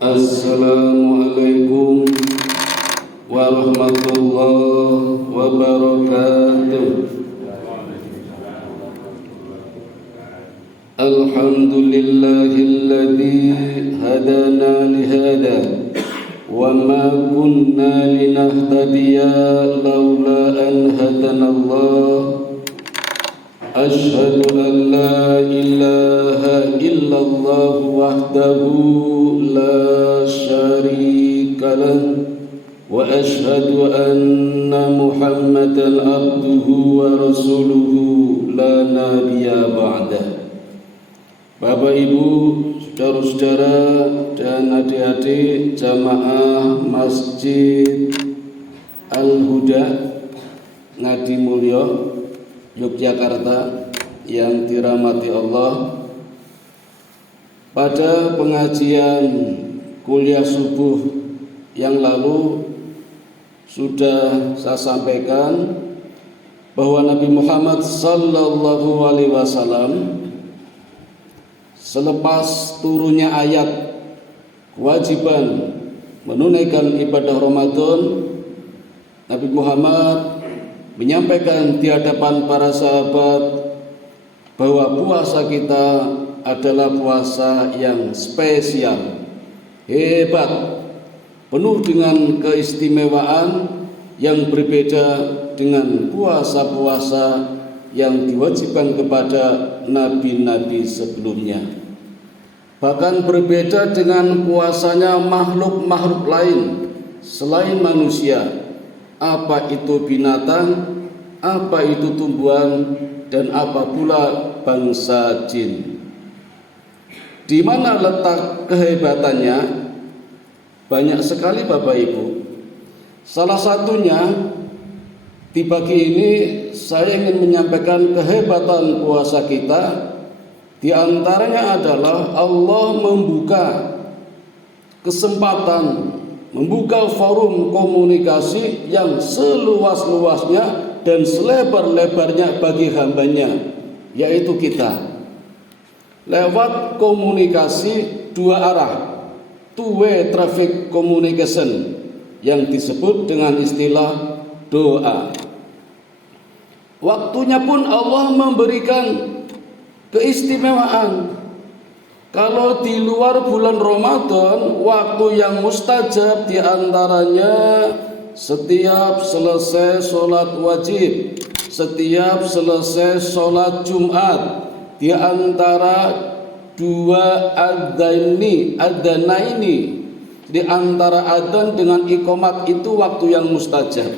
Assalamualaikum warahmatullahi wabarakatuh. Alhamdulillahilladzi hadana lihada wa ma kunna linahtadiya laula an hadanallah. Ashhadu an la ilaha illallah wahdahu la syarika lah wa ashhadu anna Muhammadan abduhu wa rasuluhu la nabiyya ba'dah. Bapak Ibu, saudara-saudara dan adik-adik jamaah Masjid Al-Huda Ngadimulyo Yogyakarta yang dirahmati Allah, pada pengajian kuliah subuh yang lalu sudah saya sampaikan bahwa Nabi Muhammad sallallahu alaihi wasallam selepas turunnya ayat kewajiban menunaikan ibadah Ramadan, Nabi Muhammad menyampaikan di hadapan para sahabat bahwa puasa kita adalah puasa yang spesial, hebat, penuh dengan keistimewaan yang berbeda dengan puasa-puasa yang diwajibkan kepada nabi-nabi sebelumnya. Bahkan berbeda dengan puasanya makhluk-makhluk lain selain manusia, apa itu binatang, apa itu tumbuhan, dan apa pula bangsa jin. Di mana letak kehebatannya? Banyak sekali Bapak Ibu. Salah satunya di pagi ini saya ingin menyampaikan kehebatan puasa kita. Di antaranya adalah Allah membuka kesempatan, membuka forum komunikasi yang seluas-luasnya dan selebar-lebarnya bagi hambanya, yaitu kita, lewat komunikasi dua arah, two-way traffic communication, yang disebut dengan istilah doa. Waktunya pun Allah memberikan keistimewaan. Kalau di luar bulan Ramadan, waktu yang mustajab diantaranya setiap selesai sholat wajib, setiap selesai sholat Jumat, di antara dua adzanaini, di antara adzan dengan iqamat itu waktu yang mustajab.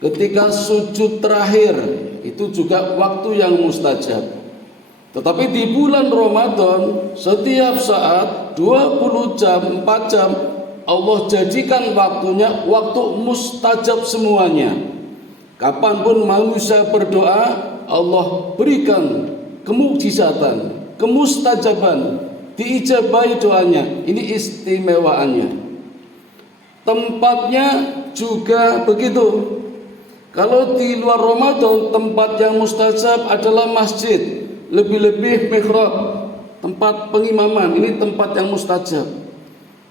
Ketika sujud terakhir itu juga waktu yang mustajab. Tetapi di bulan Ramadan setiap saat 20 jam, 4 jam Allah jadikan waktunya waktu mustajab semuanya. Kapanpun manusia berdoa, Allah berikan kemukjizatan, kemustajaban, diijabahi doanya. Ini istimewaannya. Tempatnya juga begitu. Kalau di luar Ramadan tempat yang mustajab adalah masjid, lebih-lebih mihrab, tempat pengimaman, ini tempat yang mustajab.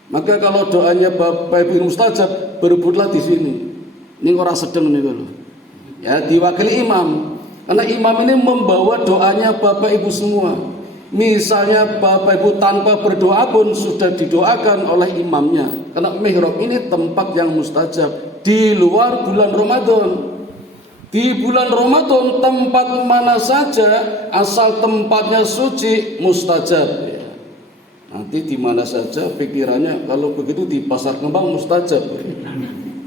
Maka kalau doanya Bapak Ibu mustajab, berebutlah di sini. Ini orang sedang nih kalau. Ya, diwakili imam. Karena imam ini membawa doanya Bapak Ibu semua. Misalnya Bapak Ibu tanpa berdoa pun sudah didoakan oleh imamnya. Karena mihrab ini tempat yang mustajab di luar bulan Ramadan. Di bulan Ramadan tempat mana saja asal tempatnya suci mustajab. Ya. Nanti di mana saja pikirannya kalau begitu di Pasar Kembang mustajab.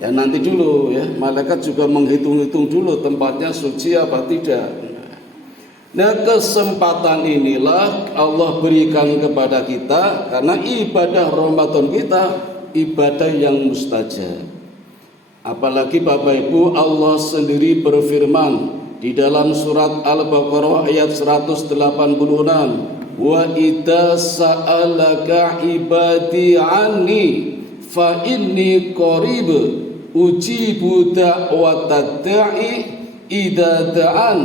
Ya nanti dulu ya, malaikat juga menghitung-hitung dulu tempatnya suci apa tidak. Nah kesempatan inilah Allah berikan kepada kita karena ibadah Ramadan kita ibadah yang mustajab. Apalagi Bapak Ibu, Allah sendiri berfirman di dalam surat Al-Baqarah ayat 186, wa idza sa'alaka ibadi anni fa inni qarib ujibu da'watad da'i idza da'an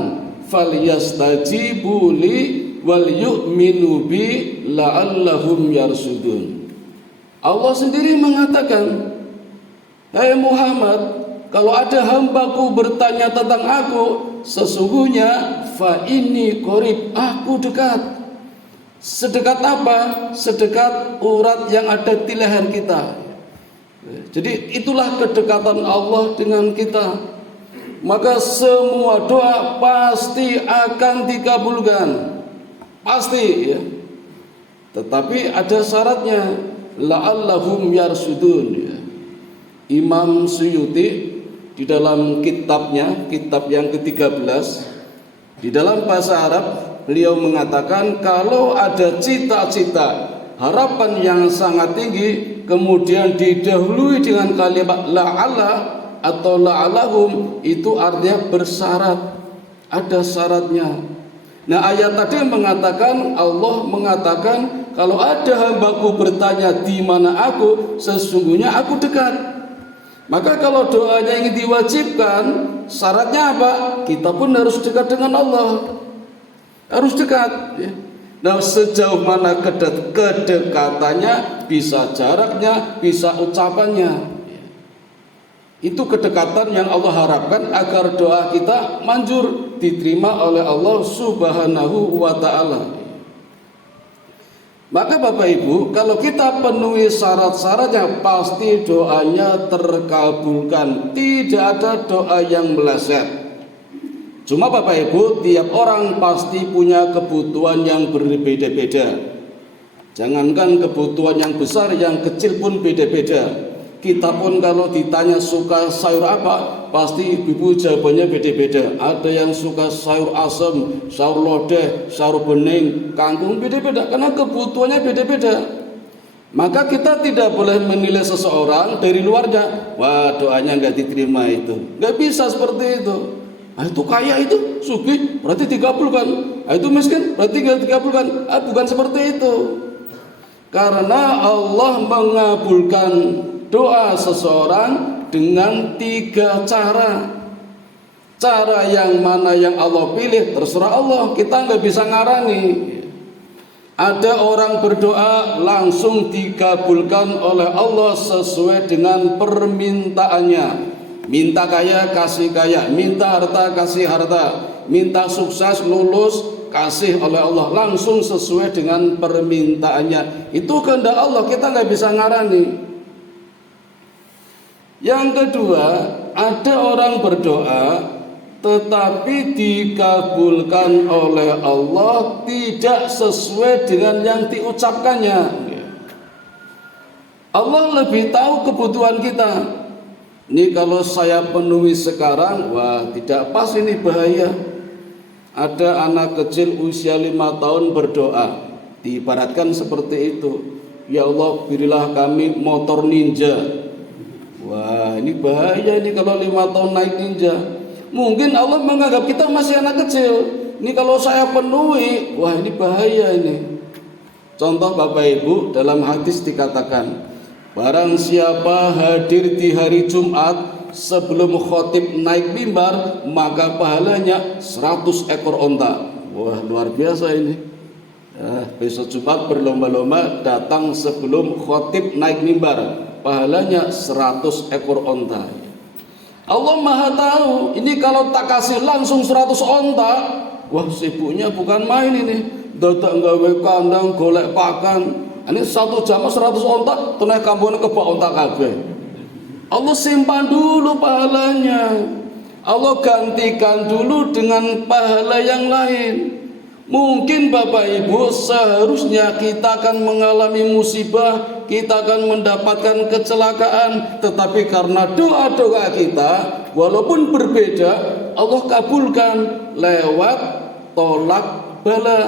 falyastajibu li wal yu'minu bi la'allahum yarsudun. Allah sendiri mengatakan, "Hai Muhammad, kalau ada hambaku bertanya tentang aku, sesungguhnya fa inni qarib, aku dekat." Sedekat apa? Sedekat urat yang ada di leher kita. Jadi itulah kedekatan Allah dengan kita. Maka semua doa pasti akan dikabulkan. Pasti ya. Tetapi ada syaratnya, la'allahum yarsudun ya. Imam Suyuti di dalam kitabnya, kitab yang ke-13, di dalam bahasa Arab beliau mengatakan, kalau ada cita-cita, harapan yang sangat tinggi, kemudian didahului dengan kalimat la'alla atau la'allahum, itu artinya bersyarat, ada syaratnya. Nah, ayat tadi mengatakan, Allah mengatakan, kalau ada hambaku bertanya di mana aku, sesungguhnya aku dekat. Maka kalau doanya ingin diwajibkan, syaratnya apa? Kita pun harus dekat dengan Allah. Harus dekat ya. Nah, sejauh mana kedekatannya, bisa jaraknya, bisa ucapannya. Itu kedekatan yang Allah harapkan agar doa kita manjur, diterima oleh Allah Subhanahu wa ta'ala. Maka Bapak Ibu, kalau kita penuhi syarat-syaratnya, pasti doanya terkabulkan. Tidak ada doa yang meleset. Cuma Bapak Ibu, tiap orang pasti punya kebutuhan yang berbeda-beda. Jangankan kebutuhan yang besar, yang kecil pun beda-beda. Kita pun kalau ditanya suka sayur apa, pasti ibu-ibu jawabannya beda-beda. Ada yang suka sayur asem, sayur lodeh, sayur bening, kangkung, beda-beda. Karena kebutuhannya beda-beda. Maka kita tidak boleh menilai seseorang dari luarnya, wah doanya nggak diterima itu. Nggak bisa seperti itu. Nah, itu kaya, itu sugih, berarti dikabulkan. Nah, itu miskin, berarti tidak dikabulkan. Bukan seperti itu. Karena Allah mengabulkan doa seseorang dengan 3 cara. Cara yang mana yang Allah pilih, terserah Allah. Kita nggak bisa ngarani. Ada orang berdoa langsung dikabulkan oleh Allah sesuai dengan permintaannya. Minta kaya, kasih kaya. Minta harta, kasih harta. Minta sukses, lulus, kasih oleh Allah. Langsung sesuai dengan permintaannya. Itu kehendak Allah, kita nggak bisa ngarani. Yang kedua, ada orang berdoa tetapi dikabulkan oleh Allah tidak sesuai dengan yang diucapkannya. Allah lebih tahu kebutuhan kita. Ini kalau saya penuhi sekarang, wah tidak pas, ini bahaya. Ada anak kecil usia 5 tahun berdoa, diibaratkan seperti itu, ya Allah berilah kami motor ninja. Wah ini bahaya, ini kalau 5 tahun naik ninja. Mungkin Allah menganggap kita masih anak kecil. Ini kalau saya penuhi, wah ini bahaya ini. Contoh Bapak Ibu, dalam hadis dikatakan, barang siapa hadir di hari Jumat sebelum khotib naik mimbar, maka pahalanya 100 ekor onta. Wah luar biasa ini. Besok Jumat berlomba-lomba datang sebelum khotib naik mimbar, pahalanya 100 ekor onta. Allah Maha tahu, ini kalau tak kasih langsung 100 onta, wah sibuknya bukan main ini. Dadak gawe kandang, golek pakan. Ini 1 jam 100 onta, tunai kampungnya kebak onta kabeh. Allah simpan dulu pahalanya. Allah gantikan dulu dengan pahala yang lain. Mungkin Bapak Ibu seharusnya kita akan mengalami musibah, kita akan mendapatkan kecelakaan, tetapi karena doa-doa kita walaupun berbeda, Allah kabulkan lewat tolak bala.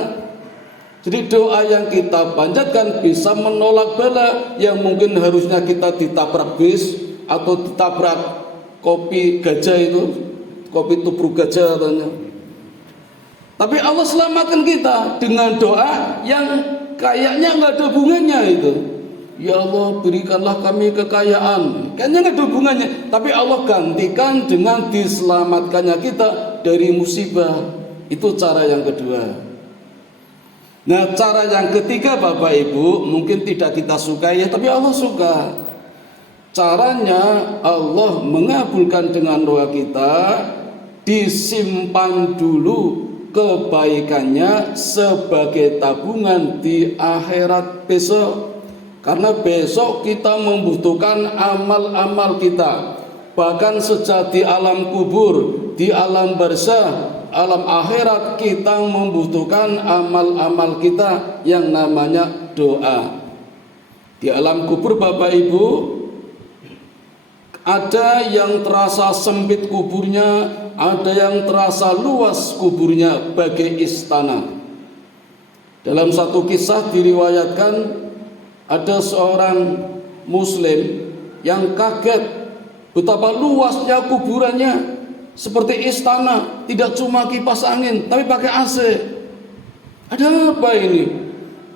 Jadi doa yang kita panjatkan bisa menolak bala yang mungkin harusnya kita ditabrak bis atau ditabrak kopi gajah itu, kopi tubruk gajah katanya. Tapi Allah selamatkan kita dengan doa yang kayaknya nggak ada hubungannya itu. Ya Allah berikanlah kami kekayaan, kayaknya nggak ada hubungannya. Tapi Allah gantikan dengan diselamatkannya kita dari musibah. Itu cara yang kedua. Nah, cara yang ketiga Bapak Ibu mungkin tidak kita sukai ya, tapi Allah suka. Caranya Allah mengabulkan dengan doa kita, disimpan dulu kebaikannya sebagai tabungan di akhirat besok. Karena besok kita membutuhkan amal-amal kita. Bahkan sejak di alam kubur, di alam barzah, alam akhirat, kita membutuhkan amal-amal kita yang namanya doa. Di alam kubur Bapak Ibu, ada yang terasa sempit kuburnya, ada yang terasa luas kuburnya bagai istana. Dalam satu kisah diriwayatkan ada seorang muslim yang kaget betapa luasnya kuburannya, seperti istana, tidak cuma kipas angin tapi pakai AC. Ada apa ini?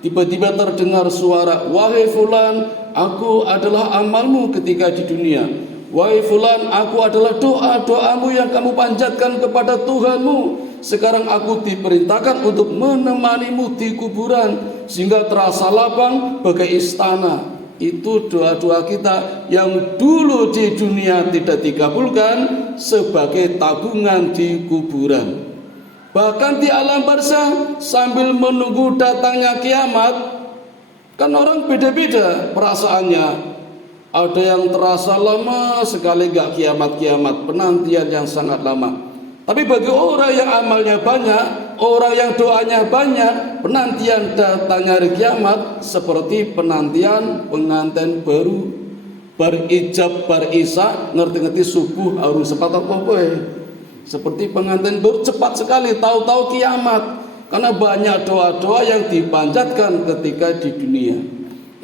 Tiba-tiba terdengar suara, "Wahai fulan, aku adalah amalmu ketika di dunia. Wahai fulan, aku adalah doa-doamu yang kamu panjatkan kepada Tuhanmu. Sekarang aku diperintahkan untuk menemanimu di kuburan sehingga terasa lapang bagai istana." Itu doa-doa kita yang dulu di dunia tidak dikabulkan sebagai tabungan di kuburan. Bahkan di alam barzah sambil menunggu datangnya kiamat, kan orang beda-beda perasaannya. Ada yang terasa lama sekali gak kiamat-kiamat, penantian yang sangat lama. Tapi bagi orang yang amalnya banyak, orang yang doanya banyak, penantian datangnya hari kiamat seperti penantian pengantin baru, berijab barisa, ngerti-ngerti subuh harus sepat apa. Seperti pengantin baru cepat sekali tahu-tahu kiamat. Karena banyak doa-doa yang dipanjatkan ketika di dunia.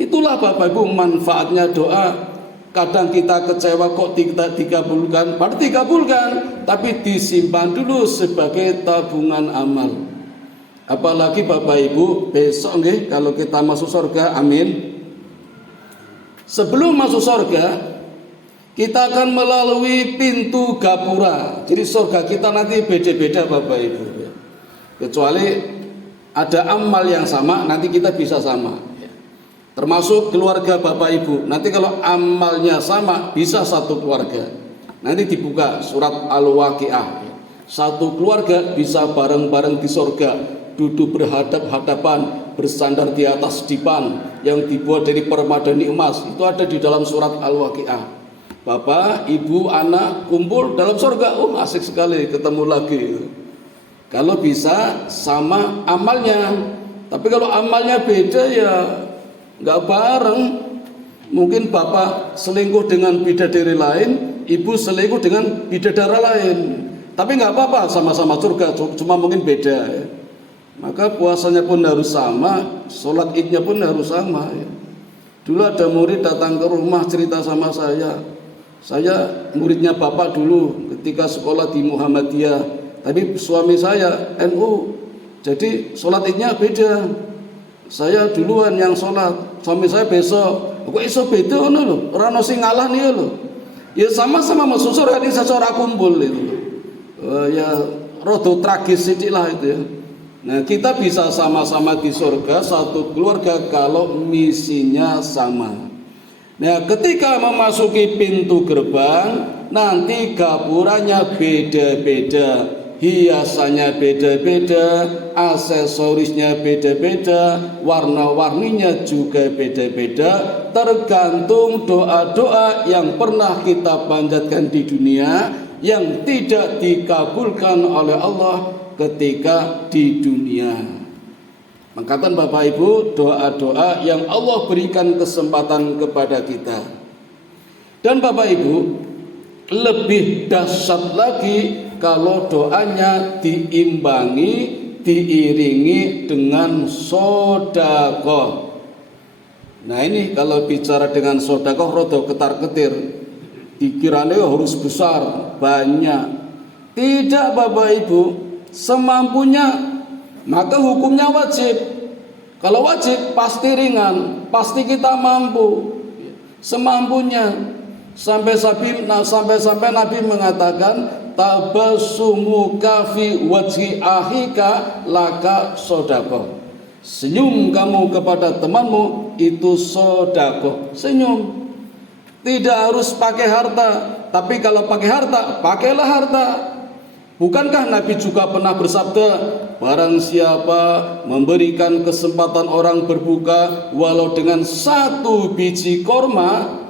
Itulah Bapak Ibu manfaatnya doa. Kadang kita kecewa kok tidak dikabulkan, padahal dikabulkan, tapi disimpan dulu sebagai tabungan amal. Apalagi Bapak Ibu besok nih kalau kita masuk surga, amin. Sebelum masuk surga, kita akan melalui pintu gapura. Jadi surga kita nanti beda-beda Bapak Ibu. Kecuali ada amal yang sama, nanti kita bisa sama. Termasuk keluarga Bapak Ibu. Nanti kalau amalnya sama bisa satu keluarga. Nanti dibuka surat Al-Waqiah. Satu keluarga bisa bareng-bareng di surga, duduk berhadap-hadapan, bersandar di atas dipan yang dibuat dari permadani emas. Itu ada di dalam surat Al-Waqiah. Bapak, ibu, anak kumpul dalam surga. Oh, asik sekali ketemu lagi. Kalau bisa sama amalnya. Tapi kalau amalnya beda ya nggak bareng. Mungkin bapak selingkuh dengan bidadari lain, ibu selingkuh dengan bidadara lain, tapi nggak apa-apa, sama-sama surga, cuma mungkin beda ya. Maka puasanya pun harus sama, sholat idnya pun harus sama ya. Dulu ada murid datang ke rumah cerita sama saya muridnya bapak dulu ketika sekolah di Muhammadiyah, tapi suami saya NU, jadi sholat idnya beda. Saya duluan yang sholat, suami saya besok. Kok iso beda ngono lho, ora ono sing ngalah nih lho. Ya sama-sama masuk surga ini secara kumpul itu. Ya rada tragis sithik lah itu ya. Nah, kita bisa sama-sama di surga satu keluarga kalau misinya sama. Nah, ketika memasuki pintu gerbang, nanti gapurannya beda-beda. Hiasannya beda-beda, aksesorisnya beda-beda, warna-warninya juga beda-beda, tergantung doa-doa yang pernah kita panjatkan di dunia yang tidak dikabulkan oleh Allah ketika di dunia. Makatan Bapak Ibu, doa-doa yang Allah berikan kesempatan kepada kita. Dan Bapak Ibu, lebih dahsyat lagi kalau doanya diimbangi, diiringi dengan sedekah. Nah ini kalau bicara dengan sedekah rada ketar-ketir, dikirane harus besar, banyak. Tidak Bapak Ibu, semampunya. Maka hukumnya wajib. Kalau wajib pasti ringan, pasti kita mampu semampunya. Sampai-sampai Nabi mengatakan, tabasumuka fi wajhi ahika laka sedekah. Senyum kamu kepada temanmu itu sedekah. Senyum. Tidak harus pakai harta, tapi kalau pakai harta, pakailah harta. Bukankah Nabi juga pernah bersabda, barang siapa memberikan kesempatan orang berbuka walau dengan 1 biji korma,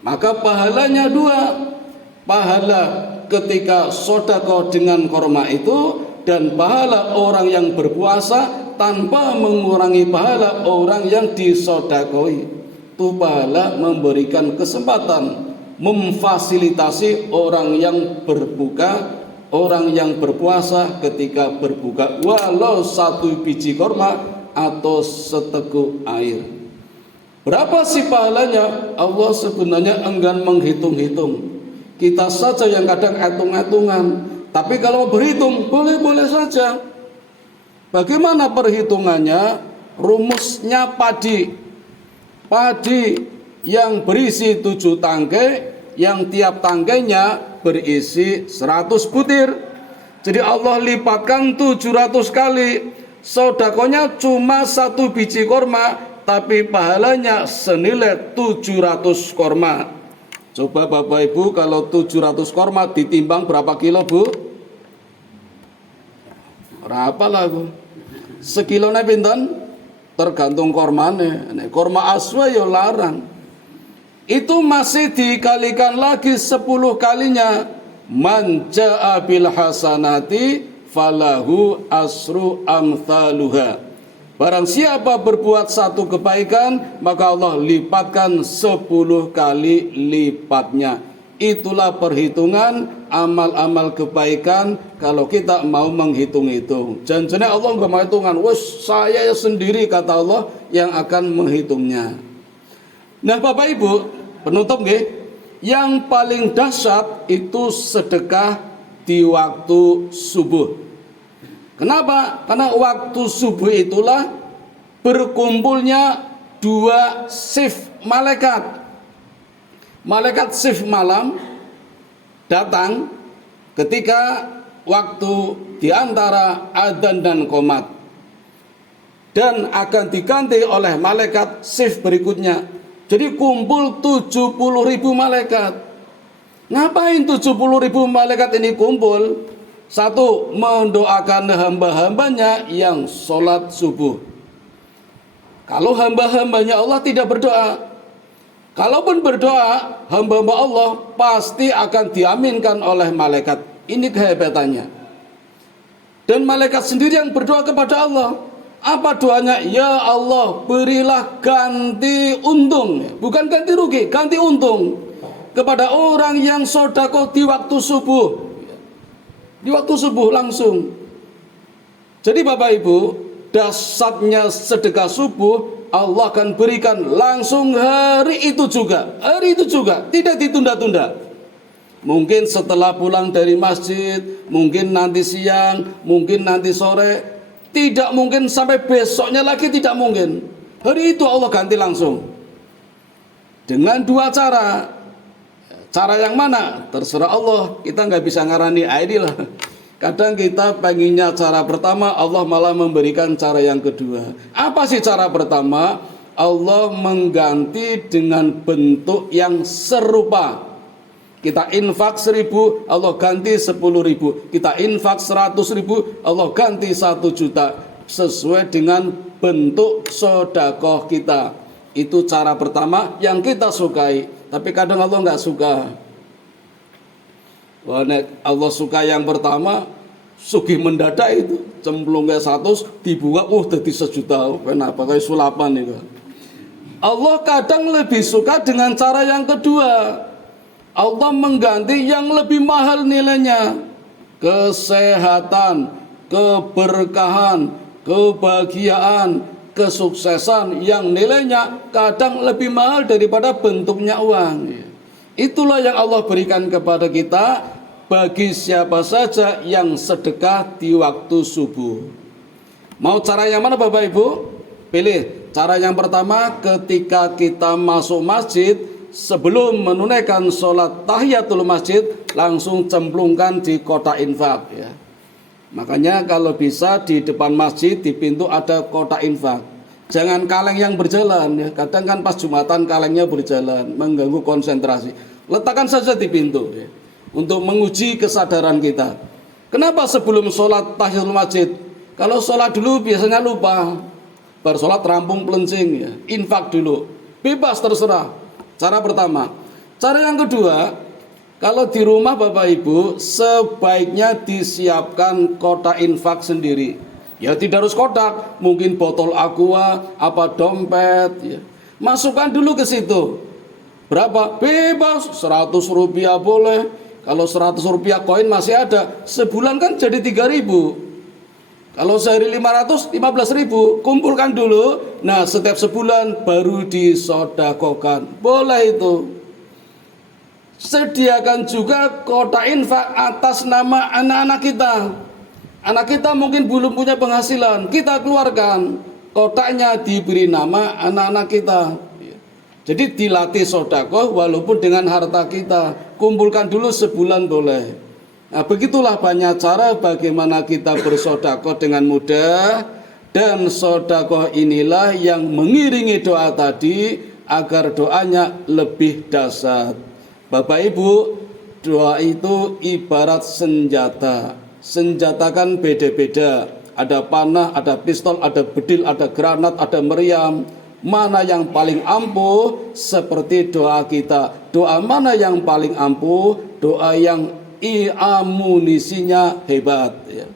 maka pahalanya 2. Pahala ketika sedekah dengan korma itu, dan pahala orang yang berpuasa tanpa mengurangi pahala orang yang disodakoi. Itu pahala memberikan kesempatan, memfasilitasi orang yang berbuka, orang yang berpuasa ketika berbuka walau 1 biji korma atau seteguk air. Berapa sih pahalanya? Allah sebenarnya enggan menghitung-hitung. Kita saja yang kadang hitung-hitungan. Tapi kalau berhitung, boleh-boleh saja. Bagaimana perhitungannya? Rumusnya padi. Padi yang berisi 7 tangkai, yang tiap tangkainya berisi 100 butir. Jadi Allah lipatkan 700 kali. Sedekahnya cuma 1 biji korma, tapi pahalanya senilai 700 korma. Coba Bapak Ibu, kalau 700 korma ditimbang berapa kilo, Bu? Berapa lah, Bu? Sekilone pinten? Tergantung kormane. Korma aswa ya larang. Itu masih dikalikan lagi 10 kalinya. Man ja'a bil hasanati falahu asru amthaluha. Barang siapa berbuat 1 kebaikan, maka Allah lipatkan 10 kali lipatnya. Itulah perhitungan amal-amal kebaikan kalau kita mau menghitung-hitung. Janjinya Allah enggak mau hitungan. Wes saya sendiri, kata Allah, yang akan menghitungnya. Nah Bapak Ibu, penutup nggih, yang paling dahsyat itu sedekah di waktu subuh. Kenapa? Karena waktu subuh itulah berkumpulnya 2 shift malaikat. Malaikat shift malam datang ketika waktu di antara adzan dan qomat, dan akan diganti oleh malaikat shift berikutnya. Jadi kumpul 70.000 malaikat. Ngapain 70.000 malaikat ini kumpul? 1, mendoakan hamba-hambanya yang sholat subuh. Kalau hamba-hambanya Allah tidak berdoa, kalaupun berdoa, hamba-hamba Allah pasti akan diaminkan oleh malaikat. Ini kehebatannya. Dan malaikat sendiri yang berdoa kepada Allah. Apa doanya? Ya Allah, berilah ganti untung. Bukan ganti rugi, ganti untung kepada orang yang sedekah di waktu subuh. Di waktu subuh langsung. Jadi Bapak Ibu, dahsyatnya sedekah subuh Allah akan berikan langsung hari itu juga. Hari itu juga, tidak ditunda-tunda. Mungkin setelah pulang dari masjid, mungkin nanti siang, mungkin nanti sore. Tidak mungkin sampai besoknya lagi, tidak mungkin. Hari itu Allah ganti langsung. Dengan 2 cara. Cara yang mana? Terserah Allah. Kita nggak bisa ngarani inilah. Kadang kita pengennya cara pertama, Allah malah memberikan cara yang kedua. Apa sih cara pertama? Allah mengganti dengan bentuk yang serupa. Kita infak 1.000, Allah ganti 10.000. Kita infak 100.000, Allah ganti 1 juta. Sesuai dengan bentuk sedekah kita. Itu cara pertama yang kita sukai. Tapi kadang Allah nggak suka. Wah, Allah suka yang pertama, sugih mendadak itu. Cemplungnya 100, dibuka, jadi 1 juta. Kenapa? Kayak sulapan itu. Allah kadang lebih suka dengan cara yang kedua. Allah mengganti yang lebih mahal nilainya. Kesehatan, keberkahan, kebahagiaan, kesuksesan yang nilainya kadang lebih mahal daripada bentuknya uang. Itulah yang Allah berikan kepada kita bagi siapa saja yang sedekah di waktu subuh. Mau cara yang mana Bapak Ibu? Pilih. Cara yang pertama, ketika kita masuk masjid, sebelum menunaikan sholat tahiyatul masjid, langsung cemplungkan di kotak infak ya. Makanya kalau bisa di depan masjid di pintu ada kotak infak. Jangan kaleng yang berjalan ya. Kadang kan pas Jumatan kalengnya berjalan mengganggu konsentrasi. Letakkan saja di pintu ya, untuk menguji kesadaran kita. Kenapa sebelum sholat tahiyatul masjid? Kalau sholat dulu biasanya lupa. Baru sholat rampung pelencing ya. Infak dulu. Bebas terserah. Cara pertama. Cara yang kedua, kalau di rumah Bapak Ibu sebaiknya disiapkan kotak infak sendiri. Ya tidak harus kotak, mungkin botol aqua, apa dompet ya. Masukkan dulu ke situ. Berapa? Bebas, 100 rupiah boleh. Kalau 100 rupiah koin masih ada, sebulan kan jadi 3.000. Kalau sehari 500, 15.000. Kumpulkan dulu. Nah setiap sebulan baru disodakokan. Boleh itu. Sediakan juga kotak infak atas nama anak-anak kita. Anak kita mungkin belum punya penghasilan, kita keluarkan. Kotaknya diberi nama anak-anak kita. Jadi dilatih sodakoh walaupun dengan harta kita. Kumpulkan dulu sebulan boleh. Nah begitulah banyak cara bagaimana kita bersodakoh dengan mudah. Dan sodakoh inilah yang mengiringi doa tadi agar doanya lebih dahsyat. Bapak Ibu, doa itu ibarat senjata. Senjata kan beda-beda. Ada panah, ada pistol, ada bedil, ada granat, ada meriam. Mana yang paling ampuh? Seperti doa kita. Doa mana yang paling ampuh? Doa yang amunisinya hebat ya.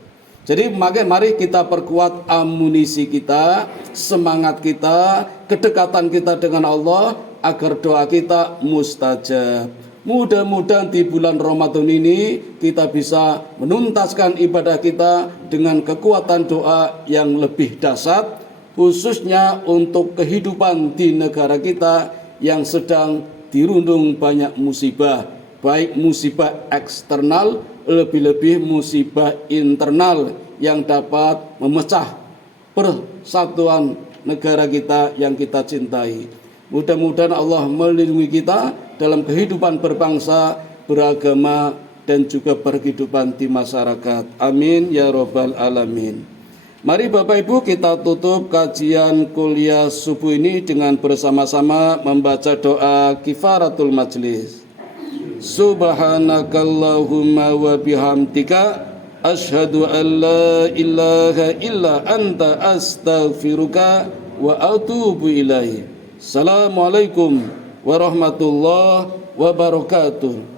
Jadi mari kita perkuat amunisi kita, semangat kita, kedekatan kita dengan Allah agar doa kita mustajab. Mudah-mudahan di bulan Ramadan ini kita bisa menuntaskan ibadah kita dengan kekuatan doa yang lebih dahsyat, khususnya untuk kehidupan di negara kita yang sedang dirundung banyak musibah, baik musibah eksternal, lebih-lebih musibah internal yang dapat memecah persatuan negara kita yang kita cintai. Mudah-mudahan Allah melindungi kita dalam kehidupan berbangsa, beragama, dan juga berkehidupan di masyarakat. Amin ya robbal alamin. Mari Bapak Ibu kita tutup kajian kuliah subuh ini dengan bersama-sama membaca doa kifaratul majlis. Subhanakallahumma wa bihamdika asyhadu an la ilaha illa anta astaghfiruka wa atubu ilaih. Assalamualaikum warahmatullahi wabarakatuh.